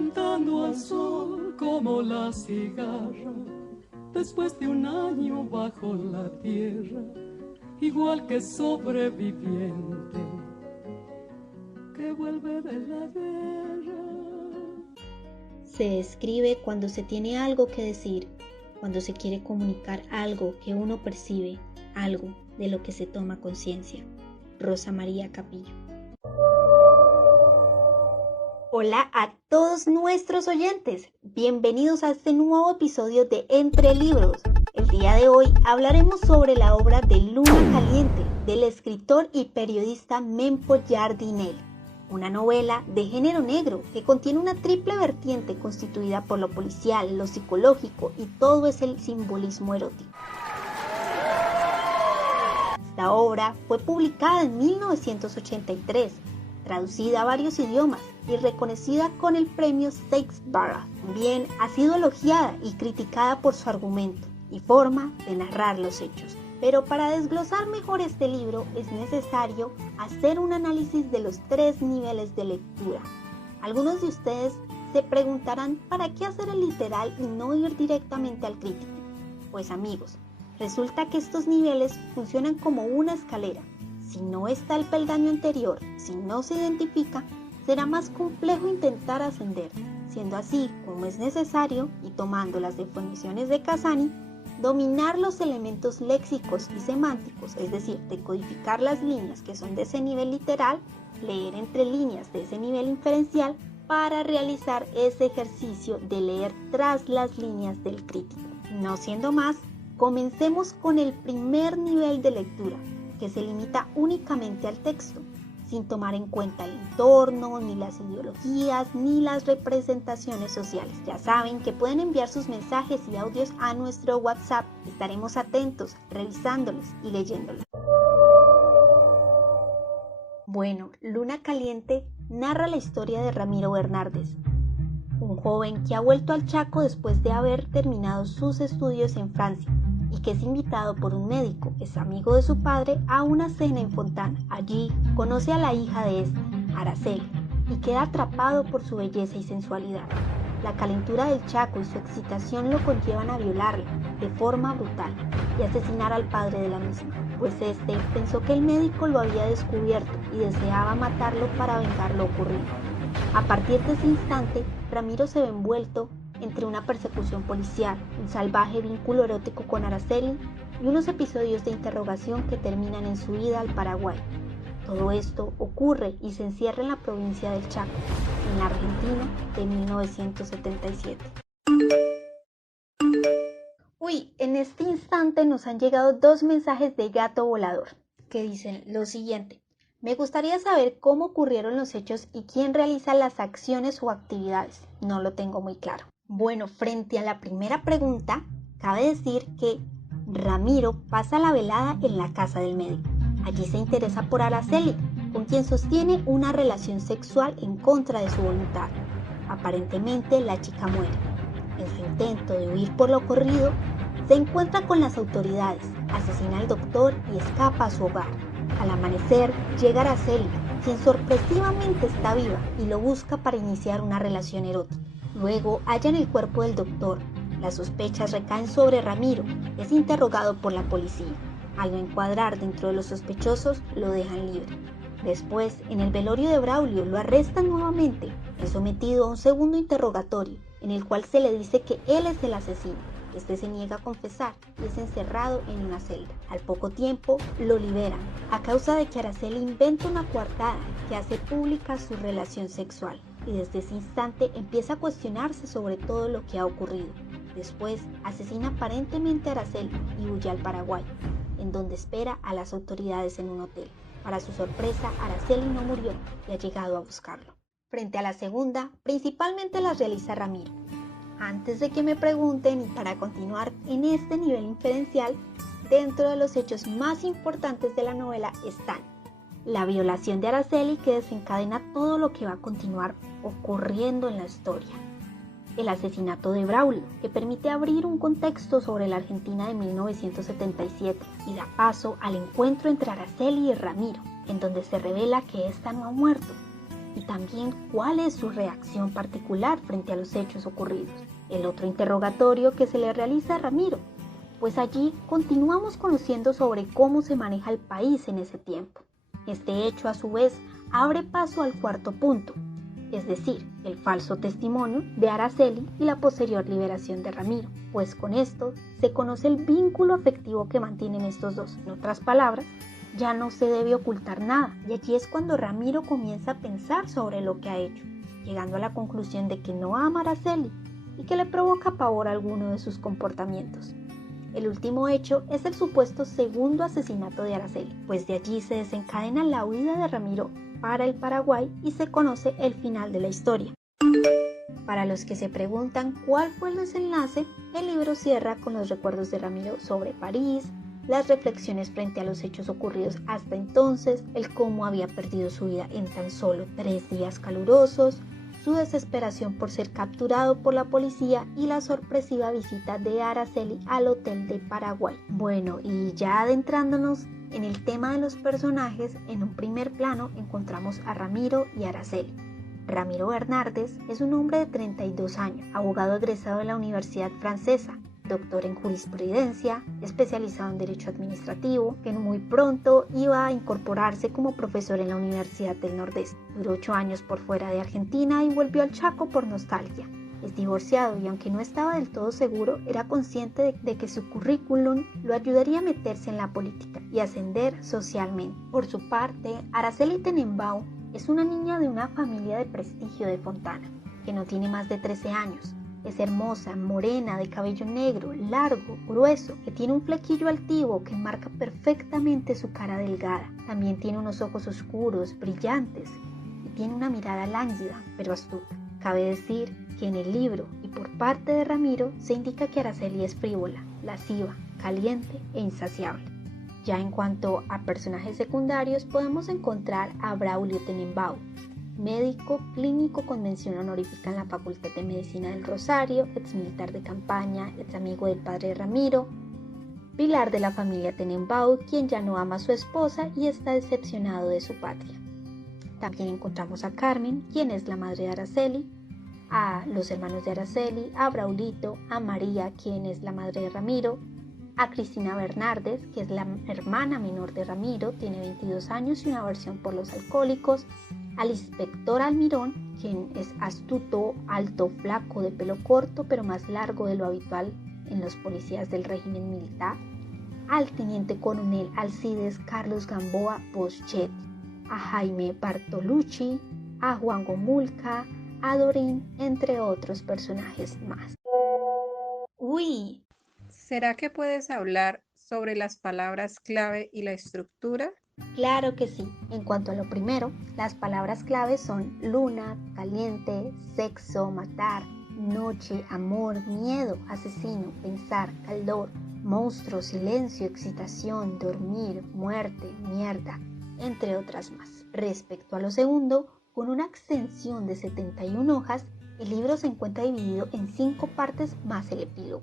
cantando al sol como la cigarra, después de un año bajo la tierra, igual que sobreviviente que vuelve de la guerra. Se escribe cuando se tiene algo que decir, cuando se quiere comunicar algo que uno percibe, algo de lo que se toma conciencia. Rosa María Capillo. Hola a todos nuestros oyentes, bienvenidos a este nuevo episodio de Entre Libros. El día de hoy hablaremos sobre la obra de Luna Caliente, del escritor y periodista Mempo Giardinelli, una novela de género negro que contiene una triple vertiente constituida por lo policial, lo psicológico y todo es el simbolismo erótico. Esta obra fue publicada en 1983, traducida a varios idiomas y reconocida con el premio Shakespeare. También ha sido elogiada y criticada por su argumento y forma de narrar los hechos. Pero para desglosar mejor este libro es necesario hacer un análisis de los 3 niveles de lectura. Algunos de ustedes se preguntarán ¿para qué hacer el literal y no ir directamente al crítico? Pues amigos, resulta que estos niveles funcionan como una escalera. Si no está el peldaño anterior, si no se identifica, será más complejo intentar ascender. Siendo así como es necesario, y tomando las definiciones de Casani, dominar los elementos léxicos y semánticos, es decir, decodificar las líneas que son de ese nivel literal, leer entre líneas de ese nivel inferencial para realizar ese ejercicio de leer tras las líneas del crítico. No siendo más, comencemos con el primer nivel de lectura, que se limita únicamente al texto, sin tomar en cuenta el entorno, ni las ideologías, ni las representaciones sociales. Ya saben que pueden enviar sus mensajes y audios a nuestro WhatsApp. Estaremos atentos, revisándolos y leyéndolos. Bueno, Luna Caliente narra la historia de Ramiro Bernardes, un joven que ha vuelto al Chaco después de haber terminado sus estudios en Francia y que es invitado por un médico, es amigo de su padre, a una cena en Fontana. Allí conoce a la hija de este, Araceli, y queda atrapado por su belleza y sensualidad. La calentura del Chaco y su excitación lo conllevan a violarla de forma brutal y asesinar al padre de la misma, pues este pensó que el médico lo había descubierto y deseaba matarlo para vengar lo ocurrido. A partir de ese instante, Ramiro se ve envuelto entre una persecución policial, un salvaje vínculo erótico con Araceli y unos episodios de interrogación que terminan en su ida al Paraguay. Todo esto ocurre y se encierra en la provincia del Chaco, en la Argentina de 1977. En este instante nos han llegado 2 mensajes de Gato Volador, que dicen lo siguiente: me gustaría saber cómo ocurrieron los hechos y quién realiza las acciones o actividades. No lo tengo muy claro. Bueno, frente a la primera pregunta, cabe decir que Ramiro pasa la velada en la casa del médico. Allí se interesa por Araceli, con quien sostiene una relación sexual en contra de su voluntad. Aparentemente la chica muere. En su intento de huir por lo ocurrido, se encuentra con las autoridades, asesina al doctor y escapa a su hogar. Al amanecer, llega Araceli, quien sorpresivamente está viva y lo busca para iniciar una relación erótica. Luego hallan el cuerpo del doctor. Las sospechas recaen sobre Ramiro, es interrogado por la policía. Al no encuadrar dentro de los sospechosos, lo dejan libre. Después, en el velorio de Braulio, lo arrestan nuevamente. Es sometido a un segundo interrogatorio, en el cual se le dice que él es el asesino. Este se niega a confesar y es encerrado en una celda. Al poco tiempo lo liberan, a causa de que Araceli inventa una coartada que hace pública su relación sexual. Y desde ese instante empieza a cuestionarse sobre todo lo que ha ocurrido. Después asesina aparentemente a Araceli y huye al Paraguay, en donde espera a las autoridades en un hotel. Para su sorpresa, Araceli no murió y ha llegado a buscarlo. Frente a la segunda, principalmente las realiza Ramiro. Antes de que me pregunten, y para continuar en este nivel inferencial, dentro de los hechos más importantes de la novela están la violación de Araceli, que desencadena todo lo que va a continuar ocurriendo en la historia, el asesinato de Braulio, que permite abrir un contexto sobre la Argentina de 1977 y da paso al encuentro entre Araceli y Ramiro, en donde se revela que ésta no ha muerto, y también cuál es su reacción particular frente a los hechos ocurridos. El otro interrogatorio que se le realiza a Ramiro, pues allí continuamos conociendo sobre cómo se maneja el país en ese tiempo. Este hecho a su vez abre paso al cuarto punto, es decir, el falso testimonio de Araceli y la posterior liberación de Ramiro, pues con esto se conoce el vínculo afectivo que mantienen estos dos. En otras palabras, ya no se debe ocultar nada, y aquí es cuando Ramiro comienza a pensar sobre lo que ha hecho, llegando a la conclusión de que no ama a Araceli y que le provoca pavor alguno de sus comportamientos. El último hecho es el supuesto segundo asesinato de Araceli, pues de allí se desencadena la huida de Ramiro para el Paraguay y se conoce el final de la historia. Para los que se preguntan cuál fue el desenlace, el libro cierra con los recuerdos de Ramiro sobre París, las reflexiones frente a los hechos ocurridos hasta entonces, el cómo había perdido su vida en tan solo 3 días calurosos, su desesperación por ser capturado por la policía y la sorpresiva visita de Araceli al hotel de Paraguay. Bueno, y ya adentrándonos en el tema de los personajes, en un primer plano encontramos a Ramiro y Araceli. Ramiro Bernardes es un hombre de 32 años, abogado egresado de la Universidad Francesa, doctor en jurisprudencia, especializado en Derecho Administrativo, que muy pronto iba a incorporarse como profesor en la Universidad del Nordeste. Duró 8 años por fuera de Argentina y volvió al Chaco por nostalgia. Es divorciado y aunque no estaba del todo seguro, era consciente de que su currículum lo ayudaría a meterse en la política y ascender socialmente. Por su parte, Araceli Tenenbaum es una niña de una familia de prestigio de Fontana, que no tiene más de 13 años. Es hermosa, morena, de cabello negro, largo, grueso, que tiene un flequillo altivo que marca perfectamente su cara delgada. También tiene unos ojos oscuros, brillantes, y tiene una mirada lánguida, pero astuta. Cabe decir que en el libro y por parte de Ramiro se indica que Araceli es frívola, lasciva, caliente e insaciable. Ya en cuanto a personajes secundarios, podemos encontrar a Braulio Tenenbaum, médico clínico con mención honorífica en la Facultad de Medicina del Rosario, ex militar de campaña, ex amigo del padre Ramiro, pilar de la familia Tenenbaum, quien ya no ama a su esposa y está decepcionado de su patria. También encontramos a Carmen, quien es la madre de Araceli, a los hermanos de Araceli, a Braulito, a María, quien es la madre de Ramiro, a Cristina Bernardes, que es la hermana menor de Ramiro, tiene 22 años y una aversión por los alcohólicos, al inspector Almirón, quien es astuto, alto, flaco, de pelo corto, pero más largo de lo habitual en los policías del régimen militar, al teniente coronel Alcides Carlos Gamboa Boschetti, a Jaime Bartolucci, a Juan Gomulca, a Dorín, entre otros personajes más. ¡Uy! ¿Será que puedes hablar sobre las palabras clave y la estructura? Claro que sí. En cuanto a lo primero, las palabras clave son luna, caliente, sexo, matar, noche, amor, miedo, asesino, pensar, calor, monstruo, silencio, excitación, dormir, muerte, mierda, entre otras más. Respecto a lo segundo, con una extensión de 71 hojas, el libro se encuentra dividido en 5 partes más el epílogo.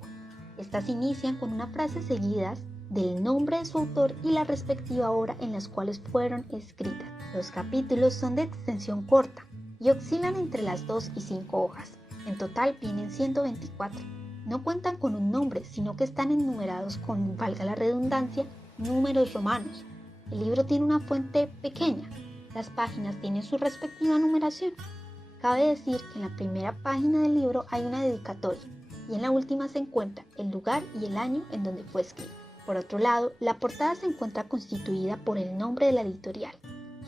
Estas inician con una frase seguidas del nombre de su autor y la respectiva obra en las cuales fueron escritas. Los capítulos son de extensión corta y oscilan entre las 2 y 5 hojas. En total vienen 124. No cuentan con un nombre, sino que están enumerados con, valga la redundancia, números romanos. El libro tiene una fuente pequeña. Las páginas tienen su respectiva numeración. Cabe decir que en la primera página del libro hay una dedicatoria y en la última se encuentra el lugar y el año en donde fue escrito. Por otro lado, la portada se encuentra constituida por el nombre de la editorial,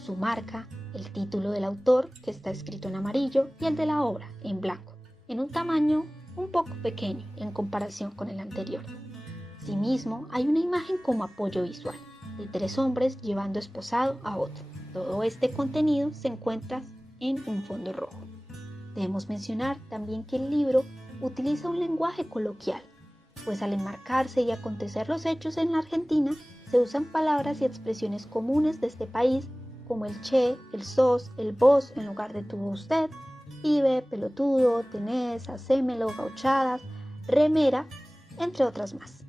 su marca, el título del autor, que está escrito en amarillo, y el de la obra, en blanco, en un tamaño un poco pequeño en comparación con el anterior. Asimismo, hay una imagen como apoyo visual, de 3 hombres llevando esposado a otro. Todo este contenido se encuentra en un fondo rojo. Debemos mencionar también que el libro utiliza un lenguaje coloquial, pues al enmarcarse y acontecer los hechos en la Argentina, se usan palabras y expresiones comunes de este país como el che, el sos, el vos en lugar de tuvo usted, ibe, pelotudo, tenés, hacémelo, gauchadas, remera, entre otras más.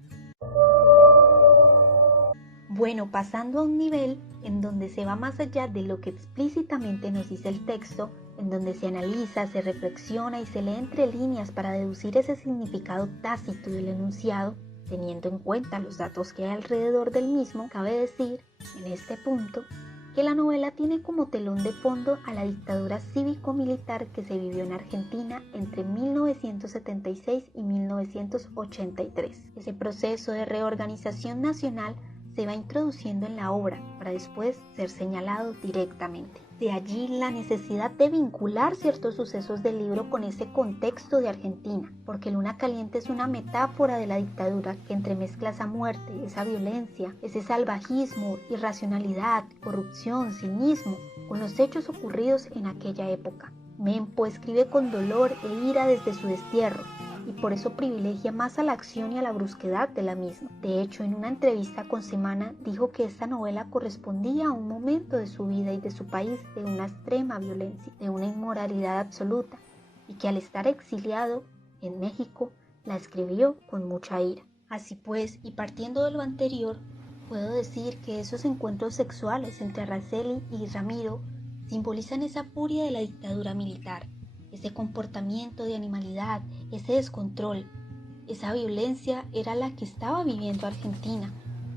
Bueno, pasando a un nivel en donde se va más allá de lo que explícitamente nos dice el texto, en donde se analiza, se reflexiona y se lee entre líneas para deducir ese significado tácito del enunciado, teniendo en cuenta los datos que hay alrededor del mismo. Cabe decir, en este punto, que la novela tiene como telón de fondo a la dictadura cívico-militar que se vivió en Argentina entre 1976 y 1983. Ese proceso de reorganización nacional se va introduciendo en la obra para después ser señalado directamente. De allí la necesidad de vincular ciertos sucesos del libro con ese contexto de Argentina, porque Luna Caliente es una metáfora de la dictadura que entremezcla esa muerte, esa violencia, ese salvajismo, irracionalidad, corrupción, cinismo, con los hechos ocurridos en aquella época. Mempo escribe con dolor e ira desde su destierro, y por eso privilegia más a la acción y a la brusquedad de la misma. De hecho, en una entrevista con Semana dijo que esta novela correspondía a un momento de su vida y de su país de una extrema violencia, de una inmoralidad absoluta, y que al estar exiliado en México la escribió con mucha ira. Así pues, y partiendo de lo anterior, puedo decir que esos encuentros sexuales entre Araceli y Ramiro simbolizan esa furia de la dictadura militar, ese comportamiento de animalidad, ese descontrol, esa violencia era la que estaba viviendo Argentina.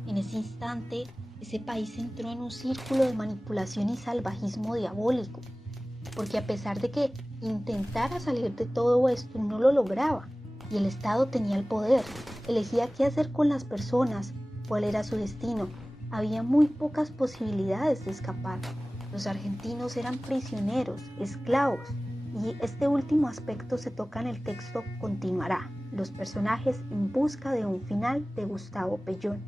En ese instante, ese país entró en un círculo de manipulación y salvajismo diabólico, porque a pesar de que intentara salir de todo esto, no lo lograba, y el Estado tenía el poder, elegía qué hacer con las personas, cuál era su destino. Había muy pocas posibilidades de escapar. Los argentinos eran prisioneros, esclavos, y este último aspecto se toca en el texto Continuará, los personajes en busca de un final de Gustavo Pellón,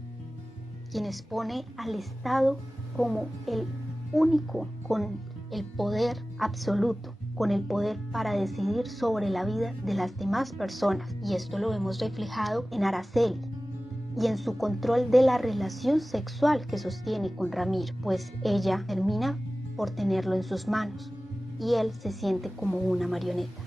quien expone al Estado como el único con el poder absoluto, con el poder para decidir sobre la vida de las demás personas, y esto lo vemos reflejado en Araceli y en su control de la relación sexual que sostiene con Ramiro, pues ella termina por tenerlo en sus manos y él se siente como una marioneta.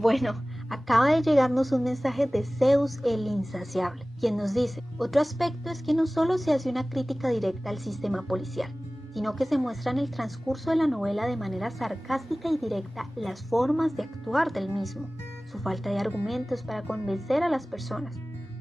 Bueno, acaba de llegarnos un mensaje de Zeus el Insaciable, quien nos dice: otro aspecto es que no solo se hace una crítica directa al sistema policial, sino que se muestra en el transcurso de la novela de manera sarcástica y directa las formas de actuar del mismo, su falta de argumentos para convencer a las personas,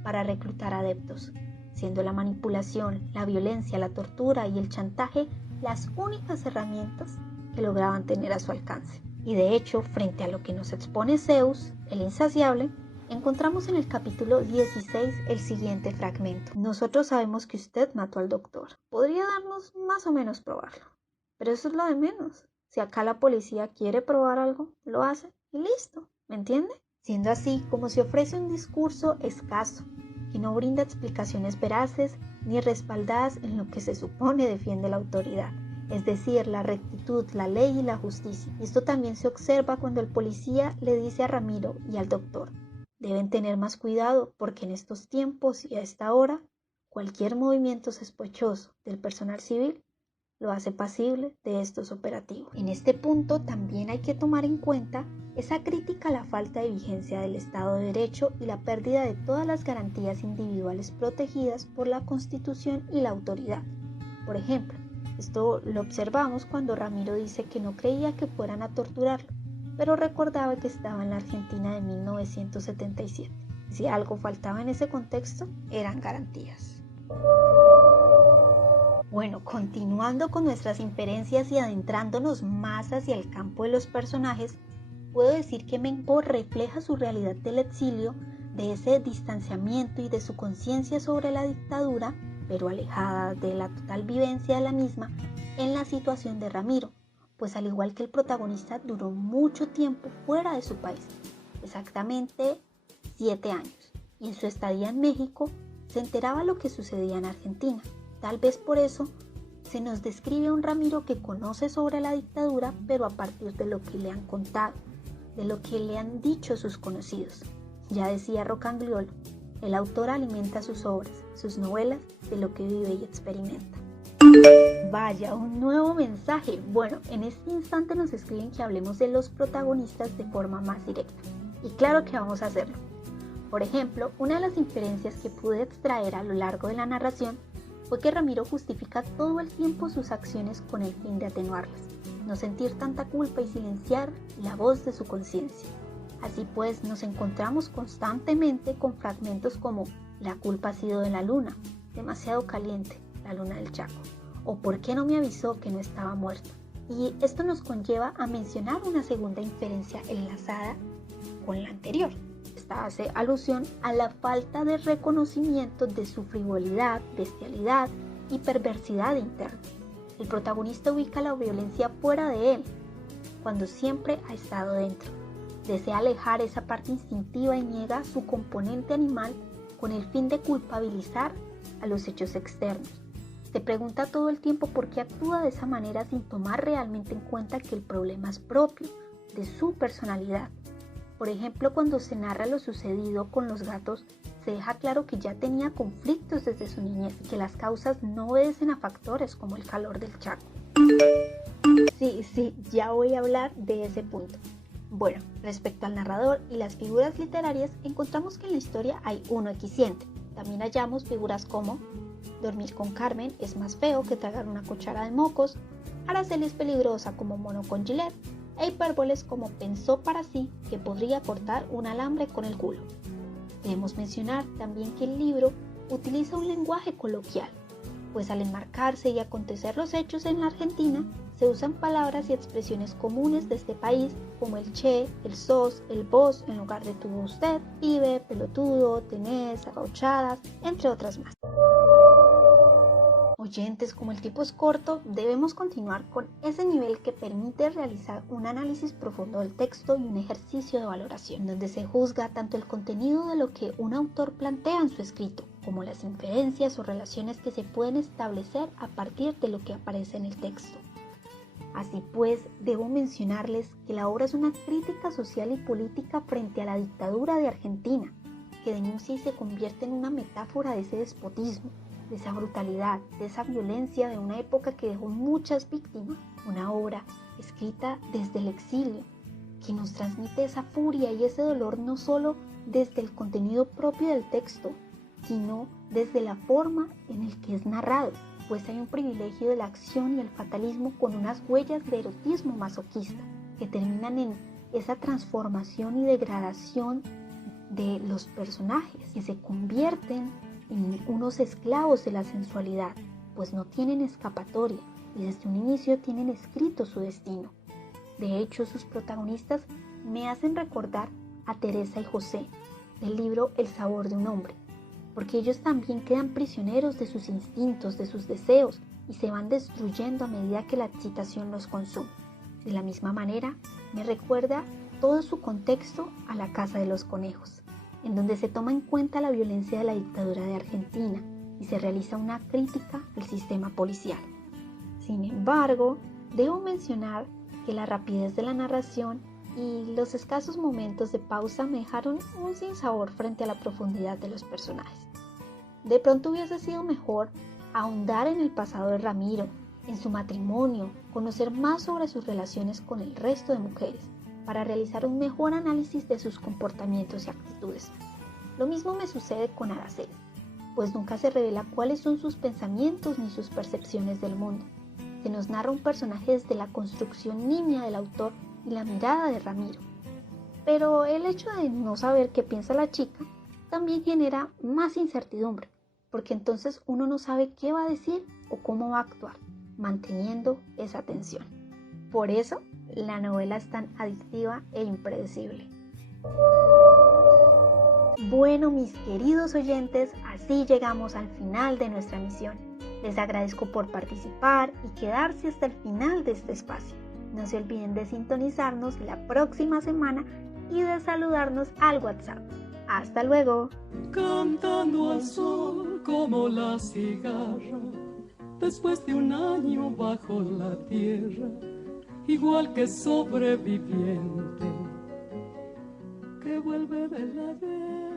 para reclutar adeptos, siendo la manipulación, la violencia, la tortura y el chantaje las únicas herramientas que lograban tener a su alcance. Y de hecho, frente a lo que nos expone Zeus, el Insaciable, encontramos en el capítulo 16 el siguiente fragmento. Nosotros sabemos que usted mató al doctor. Podría darnos más o menos probarlo, pero eso es lo de menos. Si acá la policía quiere probar algo, lo hace y listo, ¿me entiende? Siendo así, como se ofrece un discurso escaso, que no brinda explicaciones veraces ni respaldadas en lo que se supone defiende la autoridad, es decir, la rectitud, la ley y la justicia. Esto también se observa cuando el policía le dice a Ramiro y al doctor: deben tener más cuidado porque en estos tiempos y a esta hora, cualquier movimiento sospechoso del personal civil lo hace pasible de estos operativos. En este punto también hay que tomar en cuenta esa crítica a la falta de vigencia del Estado de Derecho y la pérdida de todas las garantías individuales protegidas por la Constitución y la autoridad. Por ejemplo, esto lo observamos cuando Ramiro dice que no creía que fueran a torturarlo, pero recordaba que estaba en la Argentina de 1977. Si algo faltaba en ese contexto, eran garantías. Bueno, continuando con nuestras inferencias y adentrándonos más hacia el campo de los personajes, puedo decir que Mempo refleja su realidad del exilio, de ese distanciamiento y de su conciencia sobre la dictadura, pero alejada de la total vivencia de la misma, en la situación de Ramiro, pues al igual que el protagonista duró mucho tiempo fuera de su país, exactamente 7 años, y en su estadía en México se enteraba lo que sucedía en Argentina. Tal vez por eso se nos describe a un Ramiro que conoce sobre la dictadura, pero a partir de lo que le han contado, de lo que le han dicho sus conocidos. Ya decía Rocagliolo, el autor alimenta sus obras, sus novelas, de lo que vive y experimenta. Vaya, un nuevo mensaje. Bueno, en este instante nos escriben que hablemos de los protagonistas de forma más directa. Y claro que vamos a hacerlo. Por ejemplo, una de las inferencias que pude extraer a lo largo de la narración fue que Ramiro justifica todo el tiempo sus acciones con el fin de atenuarlas, no sentir tanta culpa y silenciar la voz de su conciencia. Así pues, nos encontramos constantemente con fragmentos como "la culpa ha sido de la luna", "demasiado caliente", "la luna del Chaco", o "¿por qué no me avisó que no estaba muerta?". Y esto nos conlleva a mencionar una segunda inferencia enlazada con la anterior. Esta hace alusión a la falta de reconocimiento de su frivolidad, bestialidad y perversidad interna. El protagonista ubica la violencia fuera de él, cuando siempre ha estado dentro. Desea alejar esa parte instintiva y niega su componente animal con el fin de culpabilizar a los hechos externos. Se pregunta todo el tiempo por qué actúa de esa manera sin tomar realmente en cuenta que el problema es propio de su personalidad. Por ejemplo, cuando se narra lo sucedido con los gatos, se deja claro que ya tenía conflictos desde su niñez y que las causas no obedecen a factores como el calor del Chaco. Sí, ya voy a hablar de ese punto. Bueno, respecto al narrador y las figuras literarias, encontramos que en la historia hay uno equisciente. También hallamos figuras como: dormir con Carmen es más feo que tragar una cuchara de mocos, Araceli es peligrosa como mono con Gillette, e hipérboles como pensó para sí que podría cortar un alambre con el culo. Debemos mencionar también que el libro utiliza un lenguaje coloquial, pues al enmarcarse y acontecer los hechos en la Argentina, se usan palabras y expresiones comunes de este país como el che, el sos, el vos en lugar de tuvo usted, pibe, pelotudo, tenés, agauchadas, entre otras más. Oyentes, como el tiempo es corto, debemos continuar con ese nivel que permite realizar un análisis profundo del texto y un ejercicio de valoración, donde se juzga tanto el contenido de lo que un autor plantea en su escrito, como las inferencias o relaciones que se pueden establecer a partir de lo que aparece en el texto. Así pues, debo mencionarles que la obra es una crítica social y política frente a la dictadura de Argentina, que denuncia y se convierte en una metáfora de ese despotismo, de esa brutalidad, de esa violencia de una época que dejó muchas víctimas. Una obra escrita desde el exilio, que nos transmite esa furia y ese dolor no solo desde el contenido propio del texto, sino desde la forma en el que es narrado, pues hay un privilegio de la acción y el fatalismo con unas huellas de erotismo masoquista, que terminan en esa transformación y degradación de los personajes, que se convierten en unos esclavos de la sensualidad, pues no tienen escapatoria y desde un inicio tienen escrito su destino. De hecho, sus protagonistas me hacen recordar a Teresa y José, del libro El sabor de un hombre, porque ellos también quedan prisioneros de sus instintos, de sus deseos, y se van destruyendo a medida que la excitación los consume. De la misma manera, me recuerda todo su contexto a La Casa de los Conejos, en donde se toma en cuenta la violencia de la dictadura de Argentina y se realiza una crítica al sistema policial. Sin embargo, debo mencionar que la rapidez de la narración y los escasos momentos de pausa me dejaron un sinsabor frente a la profundidad de los personajes. De pronto hubiese sido mejor ahondar en el pasado de Ramiro, en su matrimonio, conocer más sobre sus relaciones con el resto de mujeres, para realizar un mejor análisis de sus comportamientos y actitudes. Lo mismo me sucede con Araceli, pues nunca se revela cuáles son sus pensamientos ni sus percepciones del mundo. Se nos narra un personaje desde la construcción nimia del autor y la mirada de Ramiro. Pero el hecho de no saber qué piensa la chica también genera más incertidumbre, porque entonces uno no sabe qué va a decir o cómo va a actuar, manteniendo esa tensión. Por eso, la novela es tan adictiva e impredecible. Bueno, mis queridos oyentes, así llegamos al final de nuestra misión. Les agradezco por participar y quedarse hasta el final de este espacio. No se olviden de sintonizarnos la próxima semana y de saludarnos al WhatsApp. ¡Hasta luego! Cantando al sol como la cigarra, después de un año bajo la tierra, igual que sobreviviente que vuelve de la guerra.